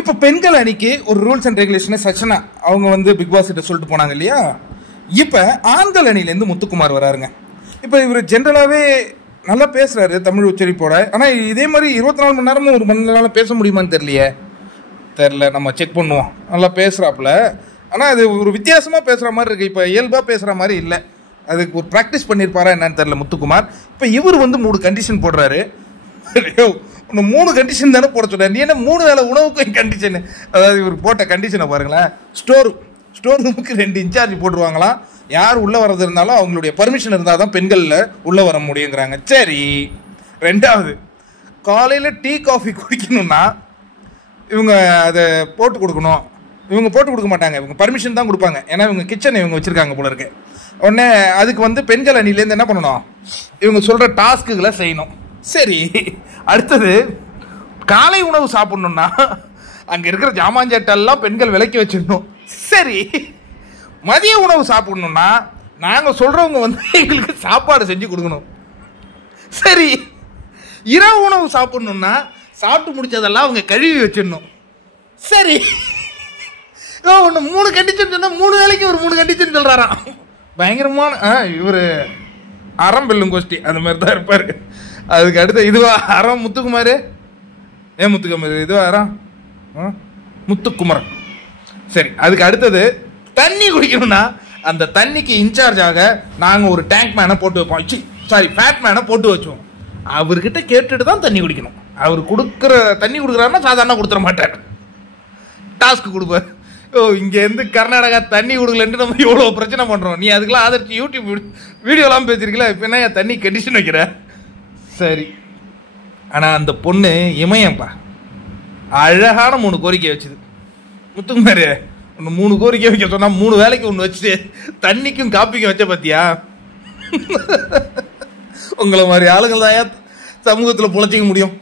இப்போ பெண்கள் அணிக்கு ஒரு ரூல்ஸ் அண்ட் ரெகுலேஷனை சச்சனா அவங்க வந்து பிக் பாஸ் கிட்ட சொல்லிட்டு போனாங்க இல்லையா. இப்போ ஆண்கள் அணிலேருந்து முத்துக்குமார் வராருங்க. இப்போ இவர் ஜென்ரலாகவே நல்லா பேசுகிறாரு தமிழ் உச்சரிப்போட. ஆனால் இதே மாதிரி 24 மணி நேரமும் ஒரு மணி நேரம் பேச முடியுமான்னு தெரில, நம்ம செக் பண்ணுவோம். நல்லா பேசுகிறாப்புல, ஆனால் அது ஒரு வித்தியாசமாக பேசுகிற மாதிரி இருக்குது. இப்போ இயல்பாக பேசுகிற மாதிரி இல்லை. அதுக்கு ஒரு ப்ராக்டிஸ் பண்ணியிருப்பாரா என்னன்னு தெரில முத்துக்குமார். இப்போ இவர் வந்து 3 கண்டிஷன் போடுறாரு. இன்னும் 3 கண்டிஷன் தானே போட சொல்கிறார். நீ என்ன 3 வேளை உணவுக்கு கண்டிஷனு? அதாவது இவர் போட்ட கண்டிஷனை பாருங்களேன். ஸ்டோர் ரூமுக்கு 2 இன்சார்ஜ் போட்டுருவாங்களாம். யார் உள்ளே வர்றது இருந்தாலும் அவங்களுடைய பர்மிஷன் இருந்தால் தான் பெண்களில் உள்ளே வர முடியுங்கிறாங்க. சரி, 2வது, காலையில் டீ காஃபி குடிக்கணும்னா இவங்க அதை போட்டு கொடுக்கணும். இவங்க போட்டு கொடுக்க மாட்டாங்க, இவங்க பர்மிஷன் தான் கொடுப்பாங்க. ஏன்னா இவங்க கிச்சனை இவங்க வச்சுருக்காங்க போல இருக்கு. உடனே அதுக்கு வந்து பெண்கள் அணிலேருந்து என்ன பண்ணணும், இவங்க சொல்கிற டாஸ்க்குகளை செய்யணும். சரி, அடுத்தது காலை உணவு சாப்பிட்ணுன்னா அங்கே இருக்கிற ஜாமான்ஜாட்டெல்லாம் பெண்கள் விலக்கி வச்சிடணும். சரி, மதிய உணவு சாப்பிடணும்னா நாங்கள் சொல்கிறவங்க வந்து எங்களுக்கு சாப்பாடு செஞ்சு கொடுக்கணும். சரி, இரவு உணவு சாப்பிடணும்னா சாப்பிட்டு முடிச்சதெல்லாம் அவங்க கழுவி வச்சிடணும். சரி, ஒன்று 3 கண்டிஷன் சொன்னால் 3 வேலைக்கு ஒரு 3 கண்டிஷன் சொல்கிறாராம். பயங்கரமான இவர் அறம் வெல்லும் கோஷ்டி அந்த மாதிரி தான் இருப்பார். அதுக்கு அடுத்து இதுவா அறம் முத்துக்குமார், முத்துக்குமார் இதுவா அறம் முத்துக்குமரன். சரி, அதுக்கு அடுத்தது தண்ணி குடிக்கணும்னா அந்த தண்ணிக்கு இன்சார்ஜாக நாங்கள் ஒரு டேங்க் மேனை போட்டு வைப்போம். ஃபேட் மேனை போட்டு வச்சோம். அவர்கிட்ட கேட்டுட்டு தான் தண்ணி குடிக்கணும். அவர் கொடுக்குற தண்ணி கொடுக்குறாருன்னா சாதாரண கொடுத்துட மாட்டார், டாஸ்க்கு கொடுப்பார். இங்கேருந்து கர்நாடகா தண்ணி கொடுக்கலன்ட்டு நம்ம எவ்வளோ பிரச்சனை பண்ணுறோம். நீ அதுக்கெல்லாம் ஆதரிச்சு யூடியூப் வீடியோலாம் பேசியிருக்கல, இப்போ என்ன தண்ணி கண்டிஷன் வைக்கிற? சரி, ஆனால் அந்த பொண்ணு இமயம்பா அழகான 3 கோரிக்கை வச்சுது. முத்துக்குமாரு ஒன்று 3 கோரிக்கை வைக்க சொன்னால் 3 வேலைக்கு ஒன்று வச்சுட்டு தண்ணிக்கும் காப்பிக்கும் வச்ச பார்த்தியா? உங்களை மாதிரி ஆளுங்கள் தான் சமூகத்தில் பொழைச்சிக்க முடியும்.